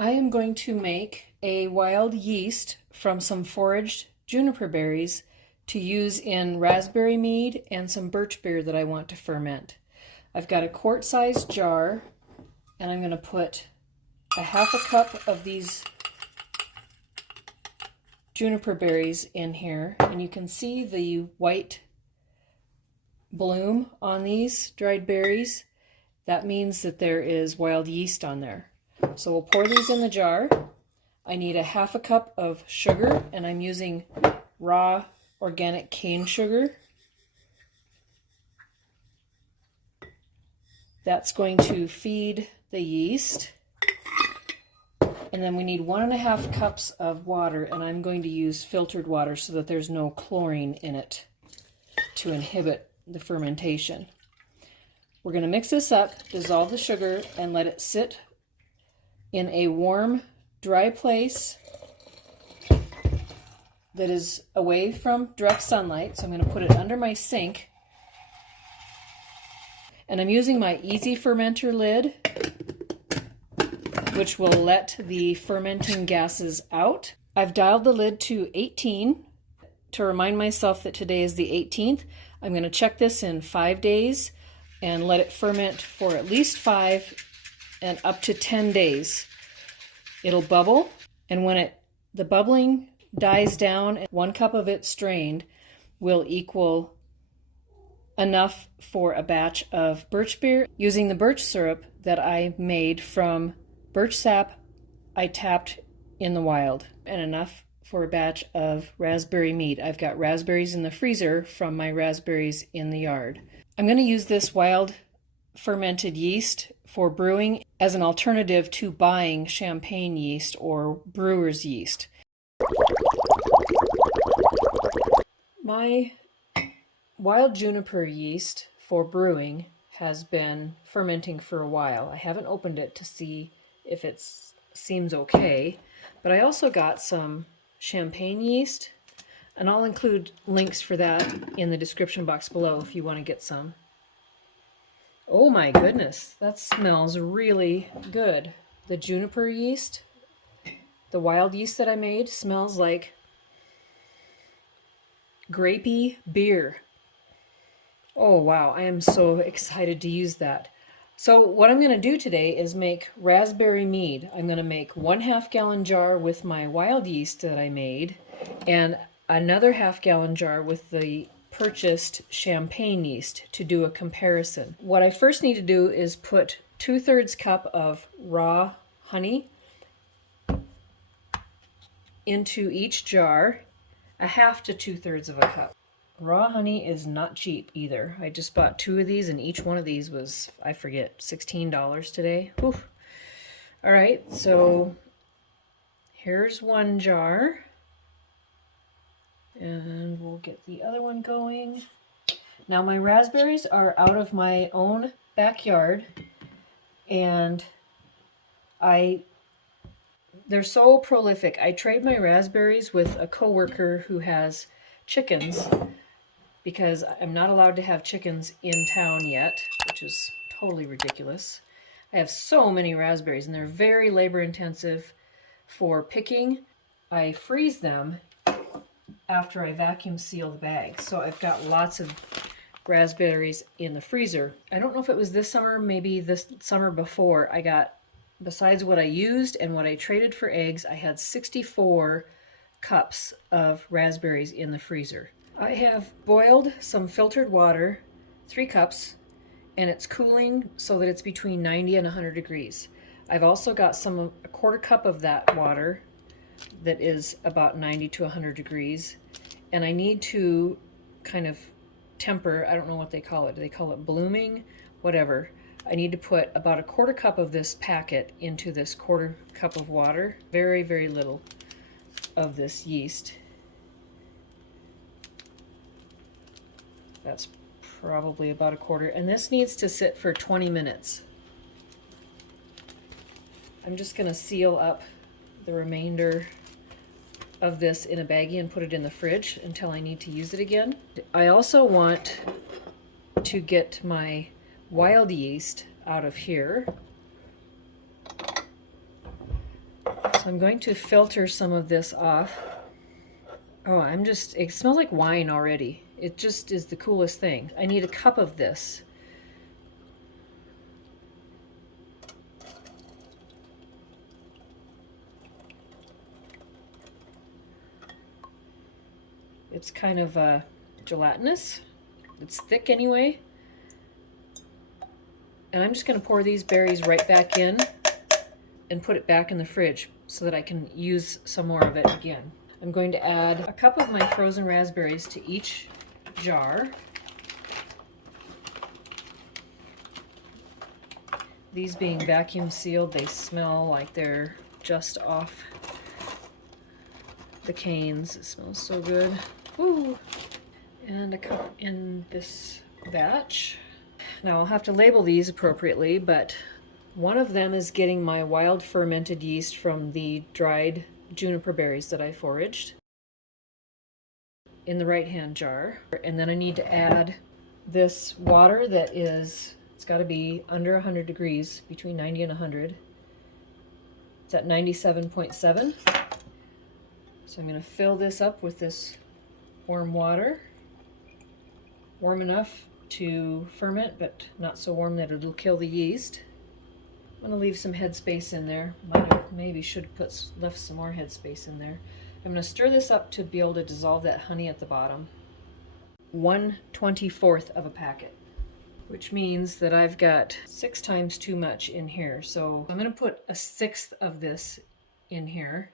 I am going to make a wild yeast from some foraged juniper berries to use in raspberry mead and some birch beer that I want to ferment. I've got a quart-sized jar, and I'm going to put a half a cup of these juniper berries in here, and you can see the white bloom on these dried berries. That means that there is wild yeast on there. So we'll pour these in the jar. I need a half a cup of sugar, and I'm using raw organic cane sugar. That's going to feed the yeast. And then we need 1.5 cups of water, and I'm going to use filtered water so that there's no chlorine in it to inhibit the fermentation. We're going to mix this up, dissolve the sugar, and let it sit in a warm, dry place that is away from direct sunlight. So I'm going to put it under my sink. And I'm using my easy fermenter lid, which will let the fermenting gases out. I've dialed the lid to 18 to remind myself that today is the 18th. I'm going to check this in 5 days and let it ferment for at least 5 and up to 10 days. It'll bubble, and when the bubbling dies down, 1 cup of it strained will equal enough for a batch of birch beer using the birch syrup that I made from birch sap I tapped in the wild, and enough for a batch of raspberry mead. I've got raspberries in the freezer from my raspberries in the yard. I'm going to use this wild fermented yeast for brewing as an alternative to buying champagne yeast or brewer's yeast. My wild juniper yeast for brewing has been fermenting for a while. I haven't opened it to see if it seems okay, but I also got some champagne yeast, and I'll include links for that in the description box below if you want to get some. Oh my goodness, that smells really good. The juniper yeast, the wild yeast that I made, smells like grapey beer. Oh wow, I am so excited to use that. So what I'm going to do today is make raspberry mead. I'm going to make 1/2 gallon jar with my wild yeast that I made, and another 1/2 gallon jar with the purchased champagne yeast to do a comparison. What I first need to do is put 2/3 cup of raw honey into each jar, 1/2 to 2/3 of a cup. Raw honey is not cheap either. I just bought 2 of these, and each one of these was, I forget, $16 today. Whew. All right, so here's 1 jar. And we'll get the other one going. Now my raspberries are out of my own backyard, and they're so prolific. I trade my raspberries with a coworker who has chickens because I'm not allowed to have chickens in town yet, which is totally ridiculous. I have so many raspberries, and they're very labor intensive for picking. I freeze them after I vacuum seal the bag. So I've got lots of raspberries in the freezer. I don't know if it was this summer, maybe this summer before, I got, besides what I used and what I traded for eggs, I had 64 cups of raspberries in the freezer. I have boiled some filtered water, 3 cups, and it's cooling so that it's between 90 and 100 degrees. I've also got a 1/4 cup of that water that is about 90 to 100 degrees, and I need to kind of temper, I don't know what they call it. Do they call it blooming? Whatever. I need to put about a 1/4 cup of this packet into this 1/4 cup of water. Very, very little of this yeast. That's probably about a 1/4, and this needs to sit for 20 minutes. I'm just going to seal up the remainder of this in a baggie and put it in the fridge until I need to use it again. I also want to get my wild yeast out of here. So I'm going to filter some of this off. Oh, it smells like wine already. It just is the coolest thing. I need a cup of this. It's kind of gelatinous. It's thick anyway. And I'm just going to pour these berries right back in and put it back in the fridge so that I can use some more of it again. I'm going to add a cup of my frozen raspberries to each jar. These being vacuum sealed, they smell like they're just off the canes. It smells so good. Woo! And a cup in this batch. Now I'll have to label these appropriately, but one of them is getting my wild fermented yeast from the dried juniper berries that I foraged in the right-hand jar. And then I need to add this water that is, it's got to be under 100 degrees, between 90 and 100. It's at 97.7. So I'm going to fill this up with this warm water. Warm enough to ferment, but not so warm that it'll kill the yeast. I'm going to leave some headspace in there. Maybe should have left some more headspace in there. I'm going to stir this up to be able to dissolve that honey at the bottom. 1/24 of a packet, which means that I've got 6 times too much in here. So I'm going to put 1/6 of this in here.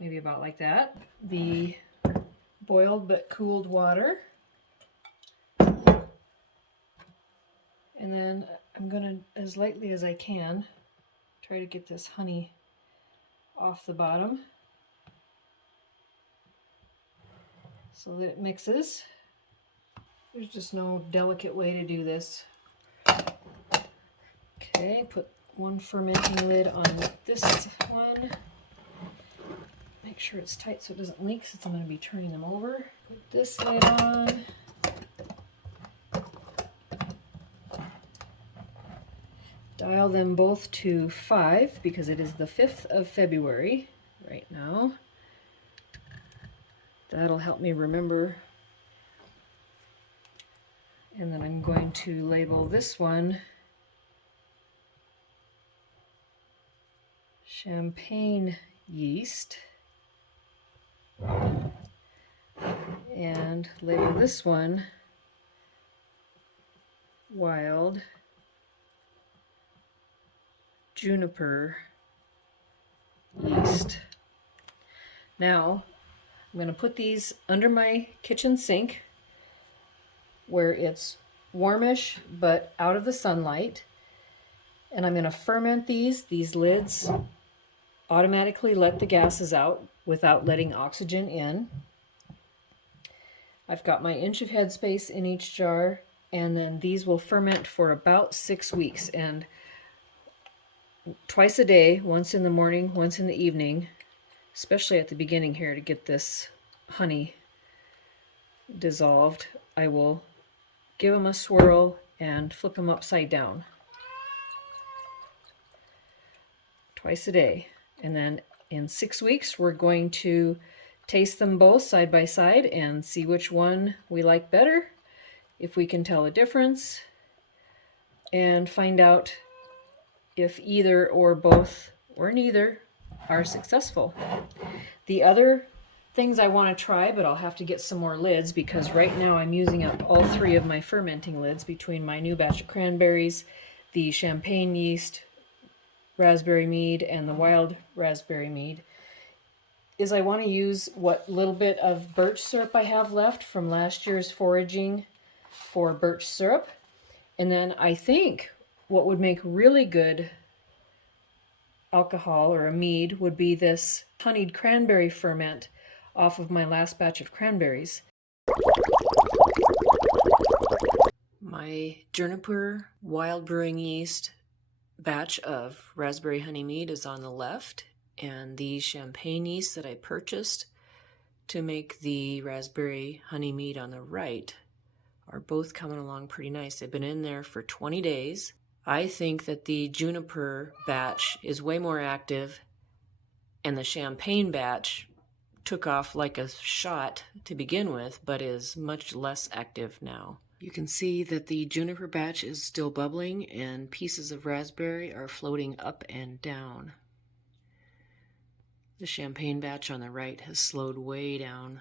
Maybe about like that. The boiled but cooled water. And then I'm going to, as lightly as I can, try to get this honey off the bottom so that it mixes. There's just no delicate way to do this. Okay, put one fermenting lid on this one. Make sure it's tight so it doesn't leak, since I'm going to be turning them over. Put this lid on. Dial them both to 5 because it is the 5th of February right now. That'll help me remember. And then I'm going to label this one champagne yeast. And label this one wild juniper yeast. Now I'm going to put these under my kitchen sink where it's warmish but out of the sunlight, and I'm going to ferment these. These lids automatically let the gases out without letting oxygen in. I've got my inch of headspace in each jar, and then these will ferment for about 6 weeks, and twice a day, once in the morning, once in the evening, especially at the beginning here to get this honey dissolved, I will give them a swirl and flip them upside down. Twice a day. And then in 6 weeks, we're going to taste them both side by side and see which one we like better, if we can tell a difference, and find out if either or both or neither are successful. The other things I want to try, but I'll have to get some more lids because right now I'm using up all 3 of my fermenting lids between my new batch of cranberries, the champagne yeast, raspberry mead, and the wild raspberry mead, is I want to use what little bit of birch syrup I have left from last year's foraging for birch syrup. And then I think what would make really good alcohol or a mead would be this honeyed cranberry ferment off of my last batch of cranberries. My juniper wild brewing yeast batch of raspberry honey mead is on the left, and the champagne yeast that I purchased to make the raspberry honey mead on the right are both coming along pretty nice. They've been in there for 20 days. I think that the juniper batch is way more active, and the champagne batch took off like a shot to begin with, but is much less active now. You can see that the juniper batch is still bubbling and pieces of raspberry are floating up and down. The champagne batch on the right has slowed way down.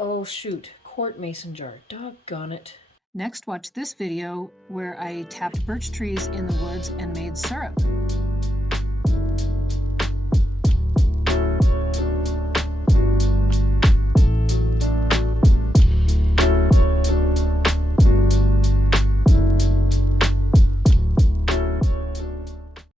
Oh shoot, quart mason jar, doggone it. Next, watch this video where I tapped birch trees in the woods and made syrup.